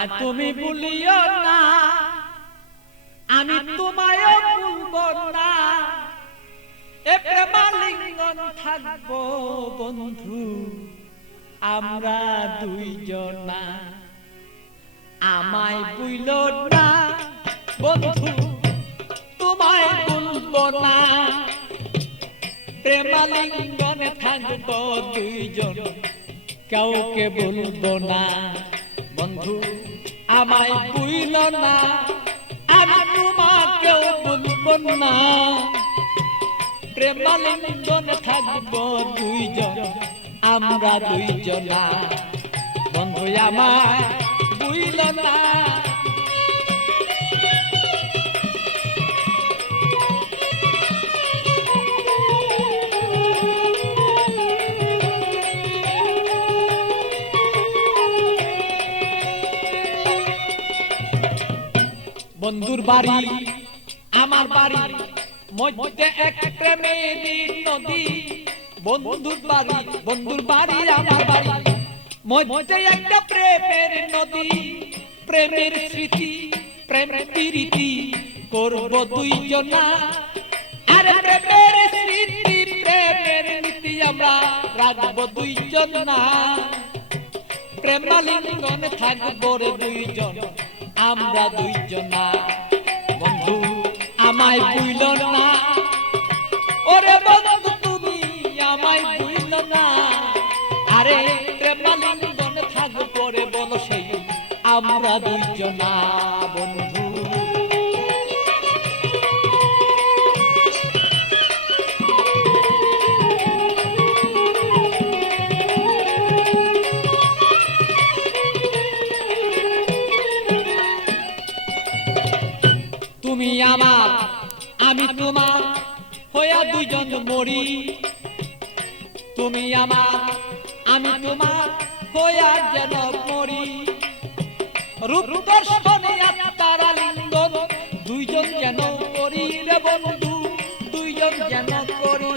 আমায় তুমি ভুলিও না, আমি তোমায় ভুলবো না। এ প্রেমালিঙ্গন থাকবো বন্ধু আমরা দুইজনা। আমায় ভুলো না বন্ধু, তোমায় ভুলবো না। প্রেমালিঙ্গনে থাকবো দুইজন, কাউকে ভুলবো না। বন্ধু আমায় ভুলো না, আমি তোমাকেও ভুলবো না। প্রেমালিঙ্গনে থাকবো দুইজন আমরা দুইজনা। বন্ধু আমায় ভুলো না। বন্ধুর বাড়ি আমার বাড়ি মধ্যে এক প্রেমের নদী। বন্ধুর বাড়ি আমার বাড়ি মধ্যে একটা প্রেমের নদী। প্রেমের স্মৃতি প্রেম প্রীতি করব দুইজনা। আরে প্রেমের স্মৃতি প্রেমের নীতি আমরা রাখবো দুইজনা। প্রেমালিঙ্গনে থাকবো রে দুইজন আমরা দুইজনা। বন্ধু আমায় ভুলো না, ওরে বন্ধু তুমি আমায় ভুলো না। আরে প্রেমালিঙ্গনে থাকবো রে বলো সেই আমরা দুইজনা। বন্ধু তুমি আমার আমি তোমার হইয়া দুইজন মরি। তুমি আমার আমি তোমার হইয়া যেন মরি। রূপ দর্শনে আত্মার লিঙ্গন দুইজন যেন করি রে বন্ধু, দুইজন যেন করি।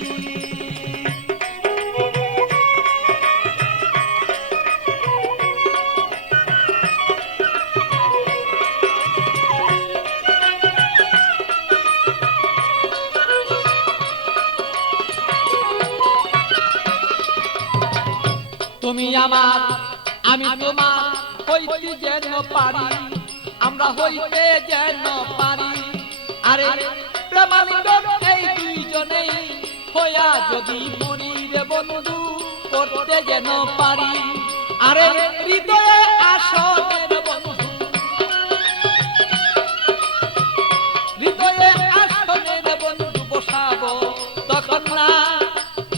তুমি আমার আমি তোমার হইতে যেন পারি, আমরা হইতে যেন পারি। আরে প্রেমালিঙ্গন এই দুইজনেই হইয়া যদি মরি রে বন্ধু করতে যেন পারি। আরে হৃদয়ে আসনের বন্ধু, হৃদয়ে আসনের বন্ধু বসাবো তখন না,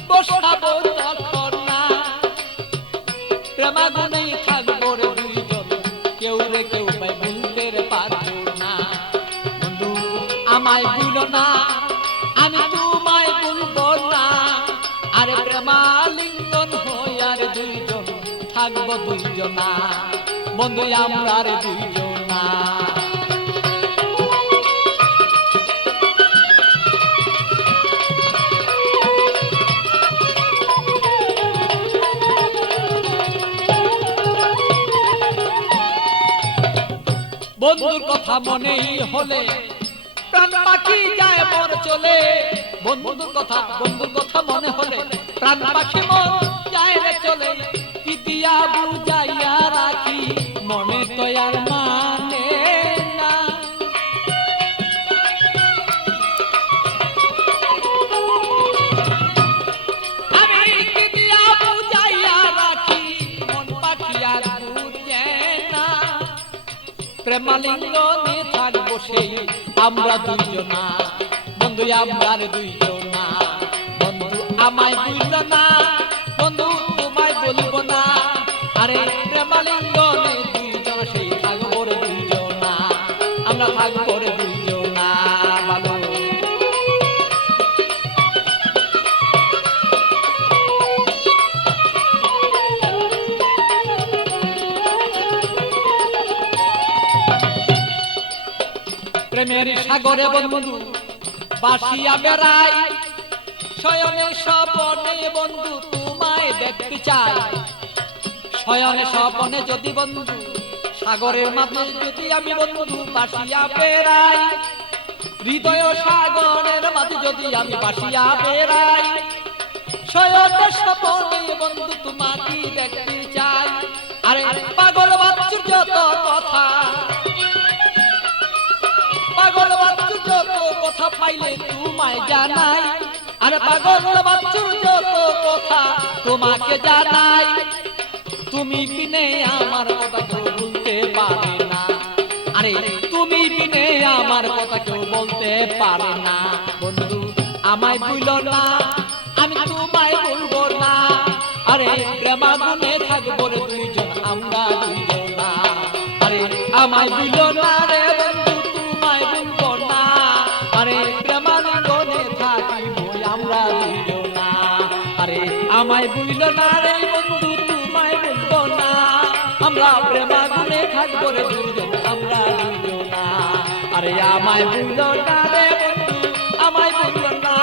বসাবো তখন না। প্রেমাগুনেই থাকবো রে দুইজন, কেউ রে কেউ পাই ভুলতে পারবো না। বন্ধু আমায় ভুলো না, আমি তোমায় ভুলবো না। আরে প্রেমালিঙ্গন হইয়া রে দুইজন থাকবো দুইজনা। বন্ধু আমরা রে দুইজনা। বন্ধুর কথা মনেই হলে প্রাণ পাখি যায় মন চলে। বন্ধুর কথা মনে হলে প্রাণ পাখি মন যায় রে চলে। কি দিয়া বুঝাইয়া রাখি মনে তো আর মানে না। আমি কি দিয়া বুঝাইয়া রাখি মন পাখি আর বুঝে না। প্রেমালিঙ্গনে থাকবো সেই আমরা দুইজনা। বন্ধু আমরা দুইজনা। বন্ধু আমায় ভুলো না, বন্ধু তোমায় বলবো না। আরে প্রেমালিঙ্গনে দুইজন সেই থাকবো রে দুইজনা, আমরা থাকবো রে দুইজনা। ভালো প্রেমের সাগরে বন্ধু বাসিয়া বেড়াই। শয়নে স্বপনে বন্ধু তোমায় দেখতে চাই। শয়নে স্বপনে যদি বন্ধু সাগরের মাঝে যদি আমি বন্ধু বাসিয়া বেড়াই, হৃদয় সাগরের মাঝে যদি আমি বাসিয়া বেড়াই, শয়নের স্বপনে বন্ধু তোমাকে দেখতে চাই। আরে পাগল বাচ্চুর যত কথা, পাগল বাচ্চুর যত কথা পাইলে তোমায় জানাই। আরে পাগল বাচ্চুর যত কথা তোমাকে জানাই। তুমি বিনে আমার কথা কেউ বলতে পারে না। আরে তুমি বিনে আমার কথা কেউ বলতে পারে না। বন্ধু আমায় ভুলো না, আমি তোমায় ভুলবো না। আরে প্রেমাগুনে থাকবো রে দুইজন আমরা দুইজনা। আরে আমায় ভুলো না রে বন্ধু, তোমায় ভুলবো না। আরে প্রেমাগুনে থাকিব আমরা দুইজনা। আরে আমায় ভুলো না রে বন্ধু, তোমায় ভুলবো না। আমরা প্রেমাগুনে থাকবো রে দুইজন আমরা দুইজনা। আরে আমায় ভুলো না রে বন্ধু, আমায় ভুলো না।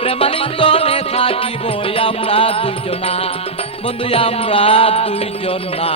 প্রেমালিঙ্গনে থাকিব আমরা দুইজনা, বন্ধু আমরা দুইজনা।